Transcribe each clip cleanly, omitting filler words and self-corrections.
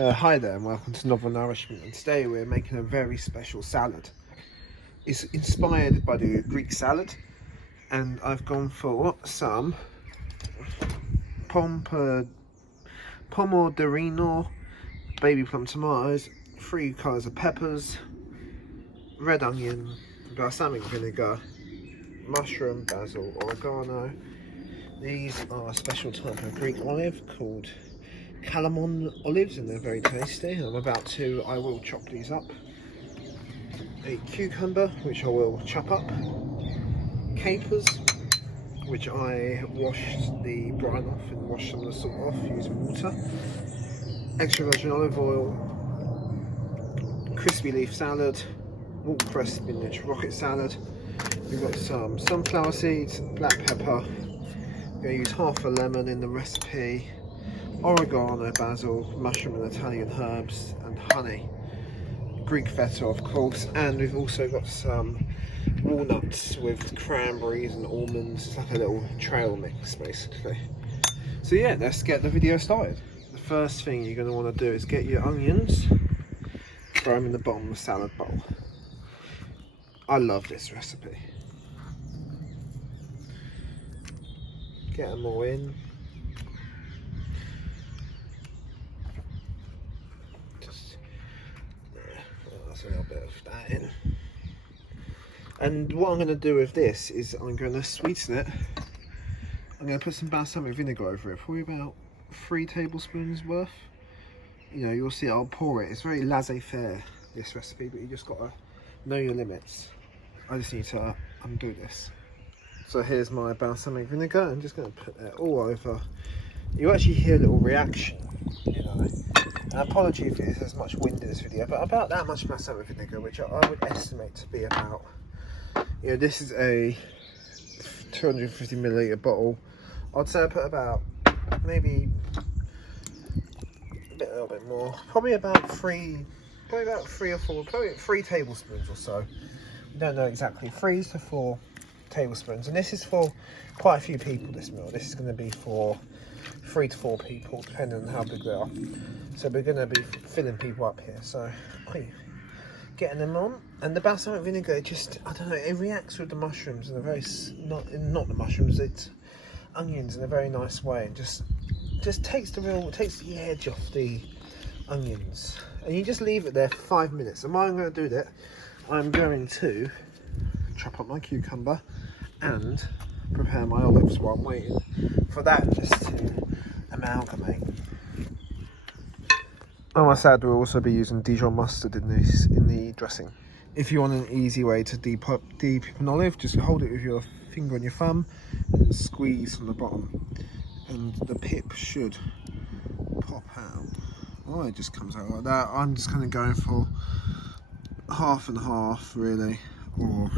Hi there and welcome to Novel Nourishment, and today we're making a very special salad. It's inspired by the Greek salad, and I've gone for some pomodorino, baby plum tomatoes, 3 colours of peppers, red onion, balsamic vinegar, mushroom, basil, oregano. These are a special type of Greek olive called Calamon olives, and they're very tasty. I will chop these up. A cucumber, which I will chop up. Capers, which I washed the brine off and washed some of the salt off using water. Extra virgin olive oil. Crispy leaf salad. Watercress spinach rocket salad. We've got some sunflower seeds, black pepper. I'm going to use half a lemon in the recipe. Oregano, basil, mushroom and Italian herbs, and honey. Greek feta, of course, and we've also got some walnuts with cranberries and almonds. It's like a little trail mix, basically. So yeah, let's get the video started. The first thing you're going to want to do is get your onions, throw them in the bottom of the salad bowl. I love this recipe. Get them all in. A little bit of that in, and what I'm going to do with this is I'm going to sweeten it. I'm going to put some balsamic vinegar over it, probably about 3 tablespoons worth. You know, you'll see I'll pour it. It's very laissez-faire, this recipe, but you just got to know your limits. I just need to undo this. So here's my balsamic vinegar. I'm just going to put that all over. You actually hear a little reaction, you know. And apology if there's as much wind in this video, but about that much balsamic vinegar, which I would estimate to be about, you know, this is a 250ml bottle. I'd say I put about maybe a little bit more, probably about 3 or 4, probably 3 tablespoons or so. We don't know exactly, 3 to 4 tablespoons, and this is for quite a few people. This meal, this is going to be for 3 to 4 people, depending on how big they are. So we're going to be filling people up here. So getting them on, and the balsamic vinegar, it just, I don't know, it reacts with the mushrooms in a very not the mushrooms, it's onions in a very nice way, and just takes the edge off the onions, and you just leave it there for 5 minutes. And while I'm going to do that, I'm going to chop up my cucumber and prepare my olives while I'm waiting for that just to amalgamate. On my salad, we'll also be using Dijon mustard in the dressing. If you want an easy way to deep an olive, just hold it with your finger and your thumb and squeeze from the bottom, and the pip should pop out. Oh, it just comes out like that. I'm just kind of going for half and half, really, or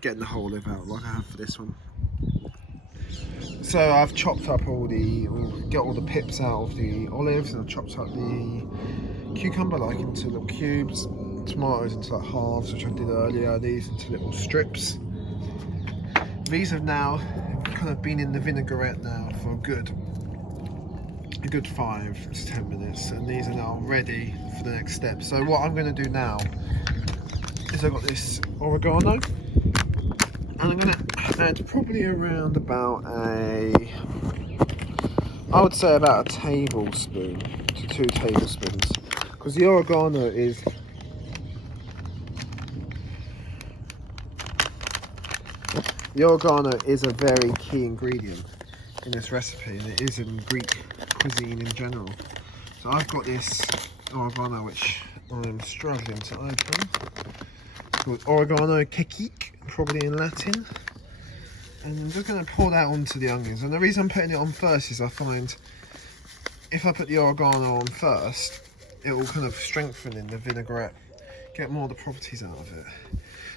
getting the whole olive out like I have for this one. So I've chopped up get all the pips out of the olives, and I've chopped up the cucumber like into little cubes, tomatoes into like halves, which I did earlier, these into little strips. These have now kind of been in the vinaigrette now for a good 5 to 10 minutes, and these are now ready for the next step. So what I'm going to do now is I've got this oregano, and I'm going to add probably around about I would say about a tablespoon to 2 tablespoons, because the oregano is a very key ingredient in this recipe, and it is in Greek cuisine in general. So I've got this oregano, which I'm struggling to open. It's called oregano kekik, probably in Latin. And I'm just going to pour that onto the onions. And the reason I'm putting it on first is I find if I put the oregano on first, it will kind of strengthen in the vinaigrette, get more of the properties out of it.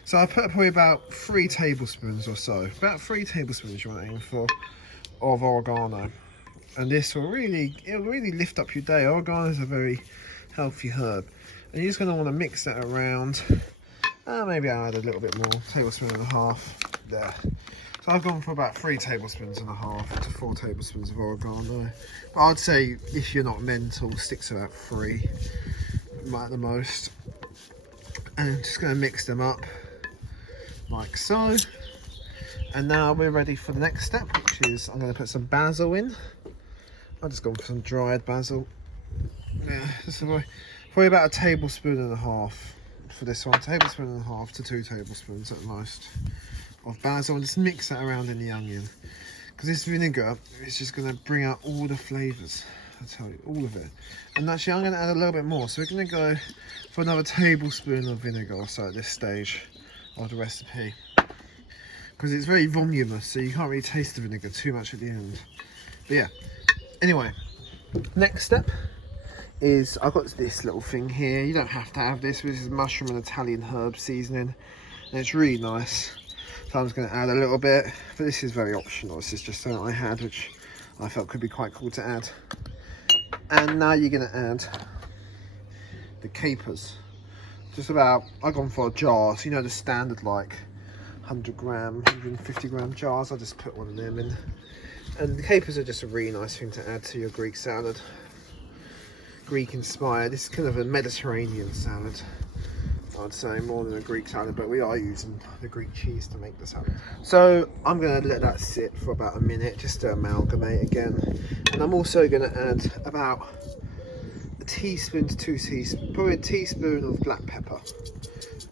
So I put probably about 3 tablespoons or so. About 3 tablespoons you want to aim for of oregano. And this will really lift up your day. Oregano is a very healthy herb. And you're just going to want to mix that around. Maybe I'll add a little bit more, tablespoon and a half there. So So I've gone for about 3 tablespoons and a half to 4 tablespoons of oregano. But I'd say if you're not mental, stick to about 3 at the most. And I'm just going to mix them up like so. And now we're ready for the next step, which is I'm going to put some basil in. I've just gone for some dried basil. Yeah, just probably about a tablespoon and a half for this one. Tablespoon and a half to 2 tablespoons at most of basil, and just mix that around in the onion. Because this vinegar is just going to bring out all the flavours. I tell you, all of it. And actually, I'm going to add a little bit more. So we're going to go for another tablespoon of vinegar or so at this stage of the recipe. Because it's very voluminous, so you can't really taste the vinegar too much at the end. But yeah, anyway, next step is I've got this little thing here. You don't have to have this. This is mushroom and Italian herb seasoning, and it's really nice. So I'm just going to add a little bit, but this is very optional. This is just something I had, which I felt could be quite cool to add. And now you're going to add the capers. Just about, I've gone for a jar, so you know the standard like 100 gram, 150 gram jars. I just put one of them in. And the capers are just a really nice thing to add to your Greek salad. Greek inspired. This is kind of a Mediterranean salad, I'd say, more than a Greek salad, but we are using the Greek cheese to make the salad. So I'm going to let that sit for about a minute just to amalgamate again. And I'm also going to add about a teaspoon to 2 teaspoons, probably a teaspoon of black pepper.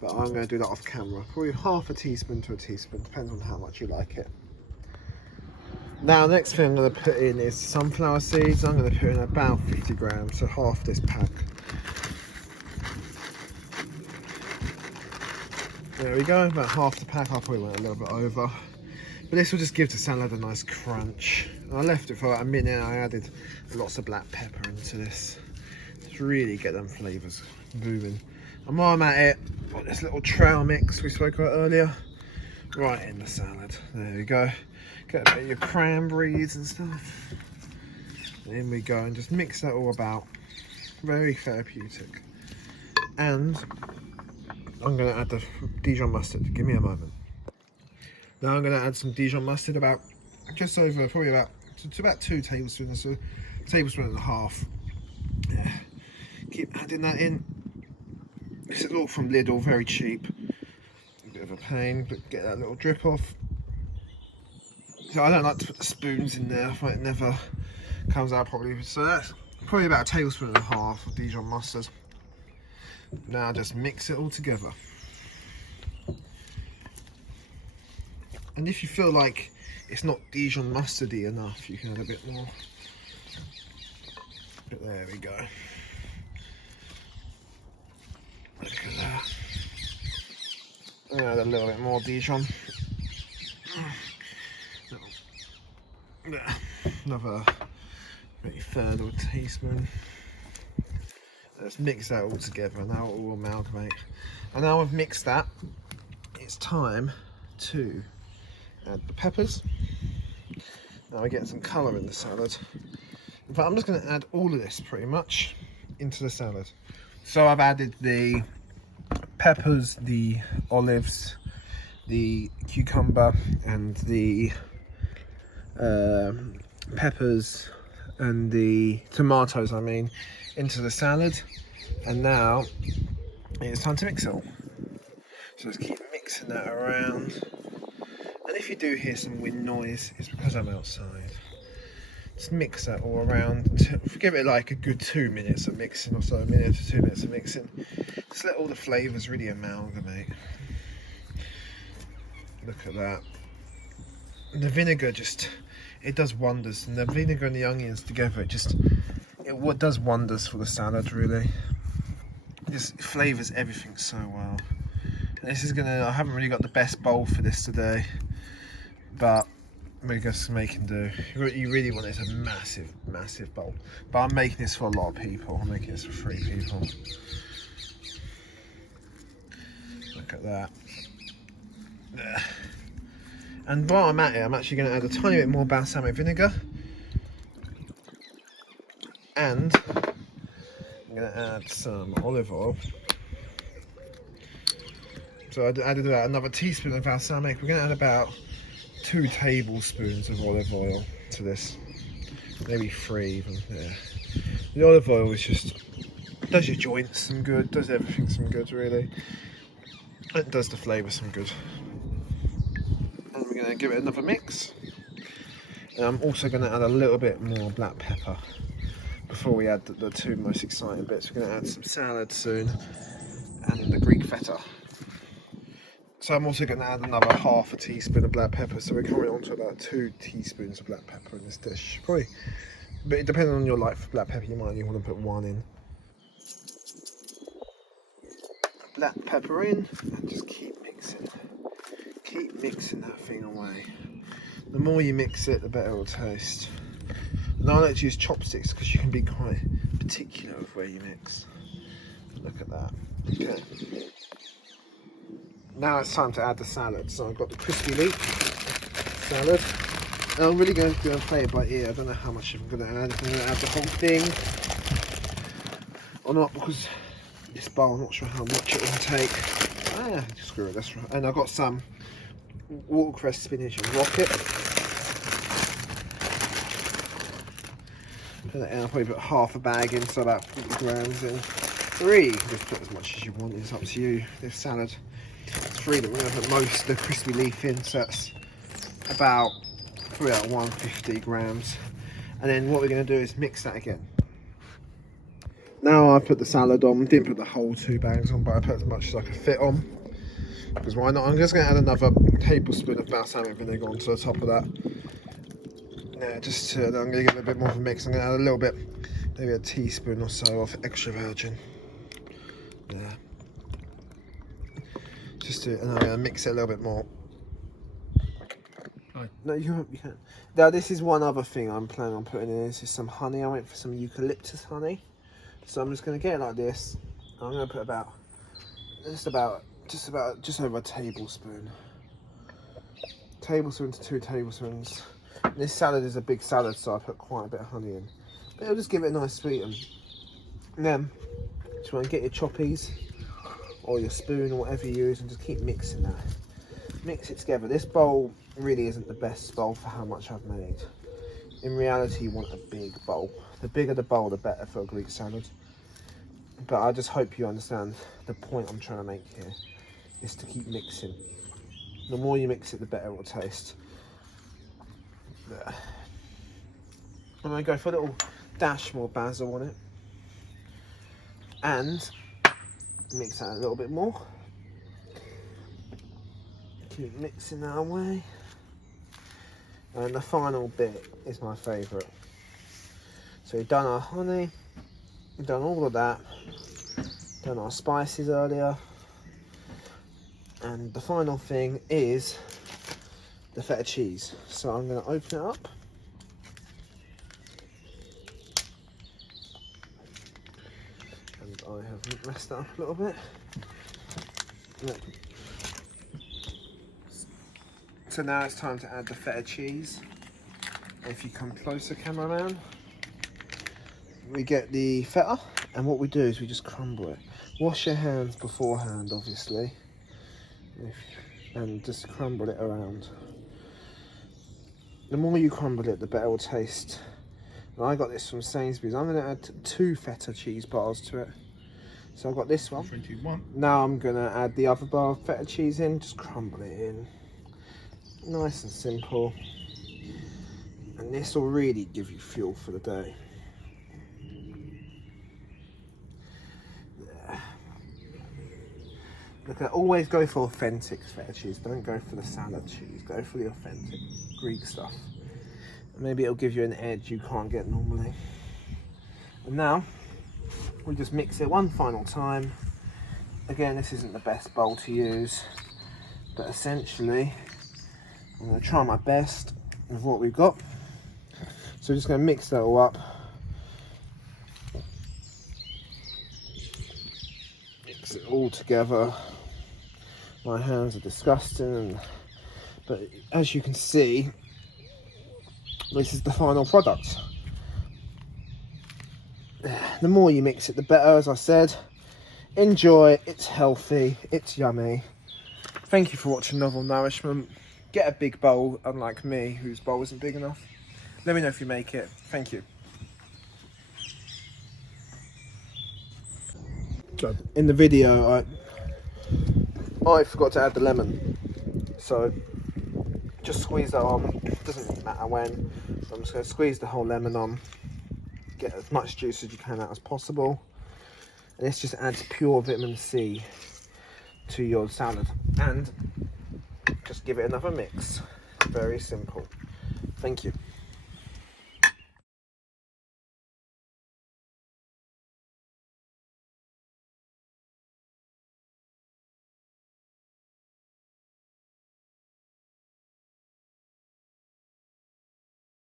But I'm going to do that off camera. Probably half a teaspoon to a teaspoon, depends on how much you like it. Now, the next thing I'm going to put in is sunflower seeds. I'm going to put in about 50 grams, so half this pack. There we go, about half the pack. I probably went a little bit over. But this will just give the salad a nice crunch. And I left it for about a minute. I added lots of black pepper into this to really get them flavours moving. And while I'm at it, got this little trail mix we spoke about earlier right in the salad. There we go. Get a bit of your cranberries and stuff. And in we go, and just mix that all about. Very therapeutic. And I'm going to add the Dijon mustard. Give me a moment. Now I'm going to add some Dijon mustard, about just over, probably about to about 2 tablespoons, so a tablespoon and a half. Yeah. Keep adding that in. This is all from Lidl, very cheap. A bit of a pain, but get that little drip off. So I don't like to put the spoons in there, I find it never comes out properly. So that's probably about a tablespoon and a half of Dijon mustard. Now just mix it all together. And if you feel like it's not Dijon mustardy enough, you can add a bit more. But there we go. Look at that. Add a little bit more Dijon. Another maybe third of a teaspoon. Let's mix that all together. Now it will amalgamate. And now I've mixed that, it's time to add the peppers. Now we're getting some colour in the salad. In fact, I'm just going to add all of this pretty much into the salad. So I've added the peppers, the olives, the cucumber, and the peppers and the tomatoes, I mean, into the salad. And now it's time to mix it all. So let's keep mixing that around. And if you do hear some wind noise, it's because I'm outside. Just mix that all around. Give it like a good 2 minutes of mixing, or so, a minute to 2 minutes of mixing. Just let all the flavours really amalgamate. Look at that. And the vinegar just, it does wonders. And the vinegar and the onions together, it does wonders for the salad, really. It just flavours everything so well. And this is I haven't really got the best bowl for this today, but we're just making do. You really want it a massive, massive bowl. But I'm making this for a lot of people. I'm making this for 3 people. Look at that. There. And while I'm at it, I'm actually going to add a tiny bit more balsamic vinegar. And I'm going to add some olive oil. So I added about another teaspoon of balsamic. We're going to add about 2 tablespoons of olive oil to this, maybe 3 even. Yeah. The olive oil is just does your joints some good, does everything some good really. It does the flavour some good. And we're going to give it another mix. And I'm also going to add a little bit more black pepper before we add the 2 most exciting bits. We're going to add some salad soon and the Greek feta. So I'm also going to add another half a teaspoon of black pepper. So we're coming on to about 2 teaspoons of black pepper in this dish. Probably, but depending on your like for black pepper, you might only want to put 1 in. Black pepper in and just keep mixing. Keep mixing that thing away. The more you mix it, the better it will taste. And I like to use chopsticks because you can be quite particular with where you mix. Look at that. Okay. Now it's time to add the salad. So I've got the crispy leek salad. And I'm really going to play it by ear. I don't know how much I'm going to add. If I'm going to add the whole thing or not, because this bowl, I'm not sure how much it will take. Screw it, that's right. And I've got some watercress, spinach and rocket. I'll probably put half a bag in, so about 40 grams in. 3, you can just put as much as you want, it's up to you. This salad, it's 3 that we're going to put most of the crispy leaf in, so that's about 150 grams. And then what we're going to do is mix that again. Now I've put the salad on, didn't put the whole 2 bags on, but I put as much as I could fit on. Because why not? I'm just going to add another tablespoon of balsamic vinegar onto the top of that. Yeah, just to, I'm going to give it a bit more of a mix. I'm going to add a little bit, maybe a teaspoon or so of extra virgin. Yeah. Just to, and I'm going to mix it a little bit more. No, you can't. Now this is one other thing I'm planning on putting in. This is some honey. I went for some eucalyptus honey. So I'm just going to get it like this. I'm going to put about just over a tablespoon. Tablespoon to 2 tablespoons. And this salad is a big salad, so I put quite a bit of honey in. But it'll just give it a nice sweeten. And then just want to get your choppies or your spoon or whatever you use and just keep mixing that. Mix it together. This bowl really isn't the best bowl for how much I've made. In reality, you want a big bowl. The bigger the bowl, the better for a Greek salad. But I just hope you understand the point I'm trying to make here is to keep mixing. The more you mix it, the better it will taste. I'm going to go for a little dash more basil on it. And mix that a little bit more. Keep mixing that away. And the final bit is my favourite. So we've done our honey, we've done all of that, done our spices earlier, and the final thing is the feta cheese. So I'm going to open it up. And I have messed it up a little bit. Look. So now it's time to add the feta cheese. If you come closer, cameraman, we get the feta, and what we do is we just crumble it. Wash your hands beforehand, obviously, and just crumble it around. The more you crumble it, the better it will taste. And I got this from Sainsbury's. I'm going to add 2 feta cheese bars to it. So I've got this one. 21. Now I'm going to add the other bar of feta cheese in, just crumble it in. Nice and simple. And this will really give you fuel for the day. There. Look at, always go for authentic feta cheese. Don't go for the salad cheese. Go for the authentic Greek stuff. And maybe it'll give you an edge you can't get normally. And now we just mix it one final time. Again, this isn't the best bowl to use, but essentially I'm going to try my best with what we've got. So we're just going to mix that all up. Mix it all together. My hands are disgusting, but as you can see, this is the final product. The more you mix it, the better, as I said. Enjoy, it's healthy, it's yummy. Thank you for watching Novel Nourishment. get a big bowl, unlike me, whose bowl isn't big enough. Let me know if you make it. Thank you. So, in the video, I forgot to add the lemon. So, just squeeze that on. Doesn't really matter when. So I'm just going to squeeze the whole lemon on. Get as much juice as you can out as possible. And this just adds pure vitamin C to your salad. And just give it another mix. Very simple. Thank you.